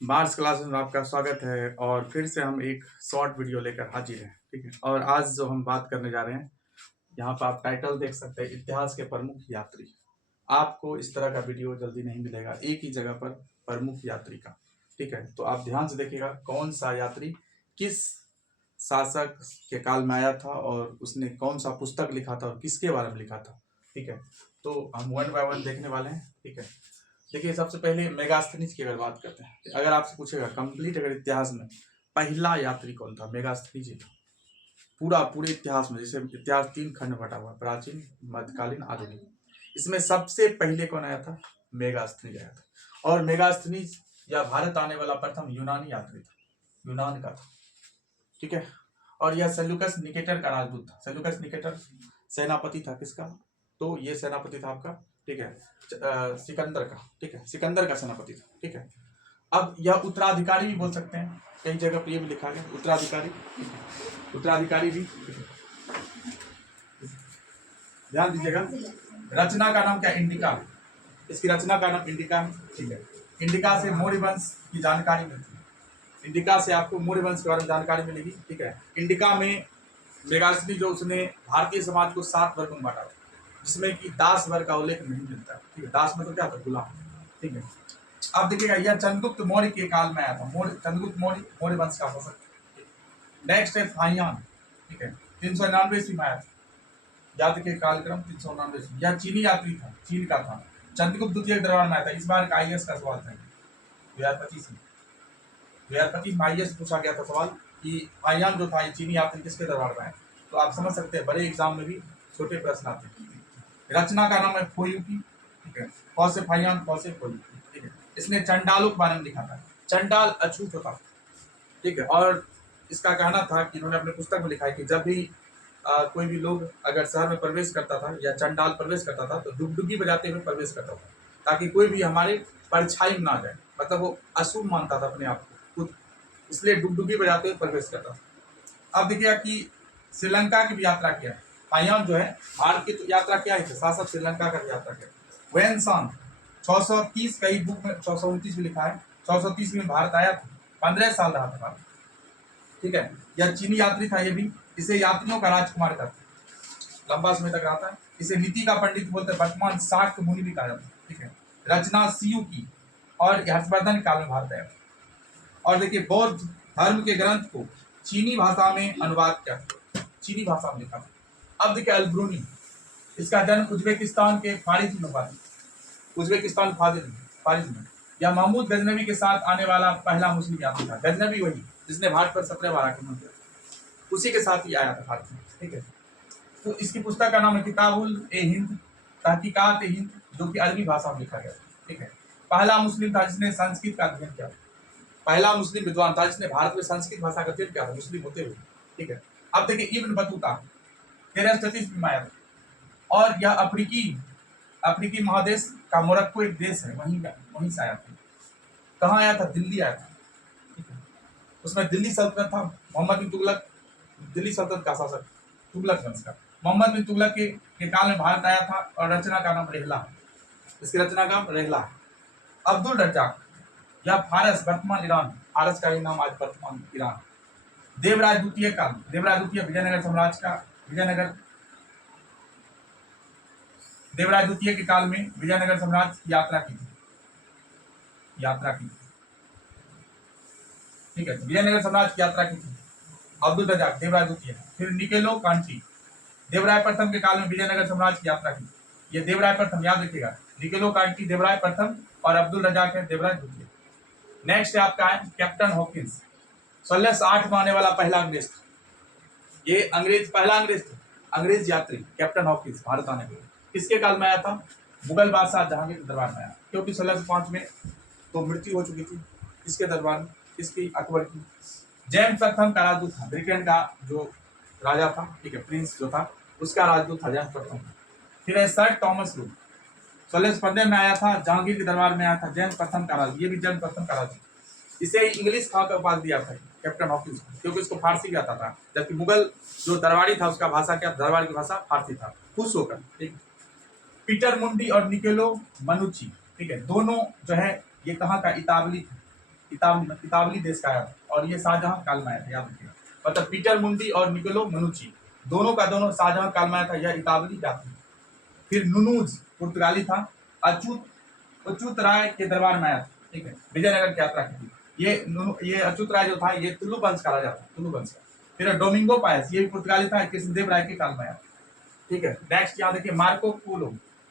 Mars class में आपका स्वागत है और फिर से हम एक शॉर्ट वीडियो लेकर हाजिर हैं। ठीक है, और आज जो हम बात करने जा रहे हैं, यहाँ पर आप टाइटल देख सकते हैं, इतिहास के प्रमुख यात्री। आपको इस तरह का वीडियो जल्दी नहीं मिलेगा एक ही जगह पर प्रमुख यात्री का। ठीक है, तो आप ध्यान से देखिएगा कौन सा यात्री किस शासक के काल में आया था और उसने कौन सा पुस्तक लिखा था और किसके बारे में लिखा था। ठीक है, तो हम वन बाय वन देखने वाले हैं। ठीक है, देखिए सबसे पहले मेगास्थनीज की अगर बात करते हैं, अगर आपसे पूछेगा कंप्लीट अगर इतिहास में पहला यात्री कौन था, मेगास्थनीज ही था। पूरे इतिहास में, जैसे इतिहास 3 खंड में बटा हुआ, प्राचीन, मध्यकालीन, आधुनिक। इसमें सबसे पहले कौन आया था? मेगास्थनीज आया था। और मेगास्थनीज या भारत आने वाला प्रथम यूनानी यात्री था, यूनान का था। ठीक है, और यह सेल्यूकस निकेटर का राजदूत था। सेल्यूकस निकेटर सेनापति था किसका? तो ये सेनापति था आपका, ठीक है, सिकंदर का। ठीक है, सिकंदर का सेनापति था। ठीक है, अब यह उत्तराधिकारी भी बोल सकते हैं, कई जगह पर ये भी लिखा गया उत्तराधिकारी। उत्तराधिकारी भी ध्यान दीजिएगा। रचना का नाम क्या? इंडिका। इसकी रचना का नाम इंडिका है। ठीक है, इंडिका से मौर्य वंश की जानकारी मिलती है। इंडिका से आपको मौर्य वंश के बारे में जानकारी मिलेगी। ठीक है, इंडिका में मेगास्थनी जो उसने भारतीय समाज को 7 वर्ग में बांटा था, जिसमें कि दास वर्ग का उल्लेख नहीं मिलता। ठीक है, दास मतलब क्या था? गुलाम। ठीक है, अब देखिएगा यह चंद्रगुप्त मौर्य के काल में आया था। चंद्रगुप्त मौर्य मौर्य वंश का शासक। नेक्स्ट है फाहियान। ठीक है, 399 ईस्वी में आया था। याद रखिए कालक्रम 399 ईस्वी। यह चीनी यात्री था, चीन का था। चंद्रगुप्त द्वितीय दरबार में आया था। इस बार का आईएएस का सवाल था 2025 में। 2025 में आईएएस पूछा गया था सवाल कि फाहियान जो था ये चीनी यात्री किसके दरबार में आया। तो आप समझ सकते हैं बड़े एग्जाम में भी छोटे प्रश्न आते हैं। रचना का नाम है फोयुकी। ठीक है, कौ से फाहियान, कौ से फोयुकी। ठीक है, इसने चंडालों के बारे में लिखा था। चंडाल अछूत होता। ठीक है, और इसका कहना था कि इन्होंने अपने पुस्तक में लिखा है कि जब भी कोई भी लोग अगर शहर में प्रवेश करता था या चंडाल प्रवेश करता था तो डुगडुगी बजाते हुए प्रवेश करता था, ताकि कोई भी हमारे परछाई में ना जाए। मतलब वो अशुभ मानता था अपने आप को खुद, इसलिए डुगडुगी बजाते हुए प्रवेश करता था। अब देखिएगा कि श्रीलंका की भी यात्रा किया। फाहियान जो है भारत की तो यात्रा किया है, साथ साथ श्रीलंका का भी यात्रा किया। वेनसान 630 कई बुक में 629 में लिखा है, 630 में भारत आया था, 15 साल रहा था भारत। ठीक है, यह चीनी यात्री था। ये भी, इसे यात्रियों का राजकुमार कहते हैं, लंबा समय तक रहता है। इसे नीति का पंडित बोलते हैं, वर्तमान शाक्त मुनि भी कहा जाता है। ठीक है, रचना सीयू की और हर्षवर्धन काल में भारत आया। और देखिए बौद्ध धर्म के ग्रंथ को चीनी भाषा में अनुवाद किया, चीनी भाषा में लिखा। अब देखिए अल-ब्रूनी, इसका जन्म उज्बेकिस्तान के फारिज में हुआ। उज्बेकिस्तान फारिज में। यह महमूद गजनवी के साथ आने वाला पहला मुस्लिम यात्री था। गजनवी वही जिसने भारत पर 17 बार आक्रमण किया, उसी के साथ ही आया था भारत में। ठीक है, तो इसकी पुस्तक का नाम है किताबुल ए हिंद, तहकीकात ए हिंद, जो कि अरबी भाषा में लिखा गया। ठीक है, पहला मुस्लिम था जिसने संस्कृत का अध्ययन किया। पहला मुस्लिम विद्वान था जिसने भारत में संस्कृत भाषा का अध्ययन किया था, मुस्लिम होते हुए। ठीक है, अब देखिए इब्न बतूता 1333 में आया था। और यह अफ्रीकी महादेश का मोरक्को एक देश है, वहीं से आया था। कहाँ आया था? दिल्ली आया था। ठीक है, उसमें दिल्ली सल्तनत था। मोहम्मद बिन तुगलक दिल्ली सल्तनत का शासक, तुगलक वंश का। मोहम्मद बिन तुगलक के काल में भारत आया था। और रचना का नाम रेहला, इसकी रचना का नाम रेहला है। अब्दुल रज्जाक, यह फारस, वर्तमान ईरान, फारस का ही नाम आज वर्तमान ईरान। देवराज द्वितीय काल, देवराज द्वितीय विजयनगर साम्राज्य का, देवराज द्वितीय के काल में विजयनगर साम्राज्य की यात्रा की थी। ठीक है, विजयनगर साम्राज्य की यात्रा की थी अब्दुल रज्जाक, देवराज द्वितीय। फिर निकेलो कांची, देवराय प्रथम के काल में विजयनगर साम्राज्य की यात्रा की। ये देवराय प्रथम, याद रखिएगा, निकेलो कांची देवराय प्रथम और अब्दुल रज्जाक है देवराय द्वितीय। नेक्स्ट है आपका है कैप्टन हॉकिंस, 1608 में आने वाला पहला अंग्रेज था। ये पहला अंग्रेज था, अंग्रेज यात्री कैप्टन हॉकिंस भारत आने वाला। किसके काल में आया था? मुगल बादशाह जहांगीर के दरबार में आया, क्योंकि 1605 में तो मृत्यु हो चुकी थी। किसके दरबार में? इसकी अकबर की। जेम्स प्रथम का राजदूत था, ब्रिटेन का जो राजा था, ठीक है, प्रिंस जो था, उसका राजदूत था जेम्स प्रथम। फिर है सर टॉमस रूल, 1615 में आया था, जहांगीर के दरबार में आया था, जेम्स प्रथम का राजदूत। ये भी जेम्स प्रथम का राजदूत। इसे इंग्लिश खा का उपाधि दिया था कैप्टन हॉकिंस, क्योंकि उसको फारसी भी आता था, जबकि मुगल जो दरबारी था उसका भाषा क्या? दरबार की भाषा फारसी था। खुश होकर। ठीक, पीटर मुंडी और निकोलो मनुची, ठीक है, दोनों जो है ये कहाँ का? इतावली था। इतावली देश का है और ये शाहजहां काल में आया था, याद रखिएगा। मतलब पीटर मुंडी और निकोलो मनुची दोनों का दोनों शाहजहां काल में आया था, यह इतावली क्या थी। फिर नुनूज पुर्तगाली था, अच्युत राय के दरबार में आया था, ठीक है, विजयनगर की यात्रा की थी। ये अच्युत राय जो था ये तुलु वंश का राजा था, तुलु वंश का। फिर डोमिंगो पायस, ये भी पुर्तगाली था, कृष्णदेव राय के काल में आया, ठीक है। नेक्स्ट यहाँ देखिए मार्को पोलो,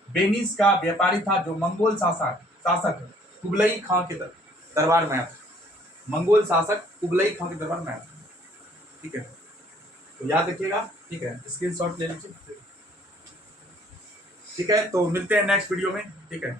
बेनिस का व्यापारी था जो मंगोल शासक कुबलई खां के दरबार में आया था, मंगोल शासक कुबलई खां के दरबार में आया था, ठीक है। तो याद रखिएगा, ठीक है, स्क्रीनशॉट ले लीजिए, ठीक है। तो मिलते हैं नेक्स्ट वीडियो में, ठीक है।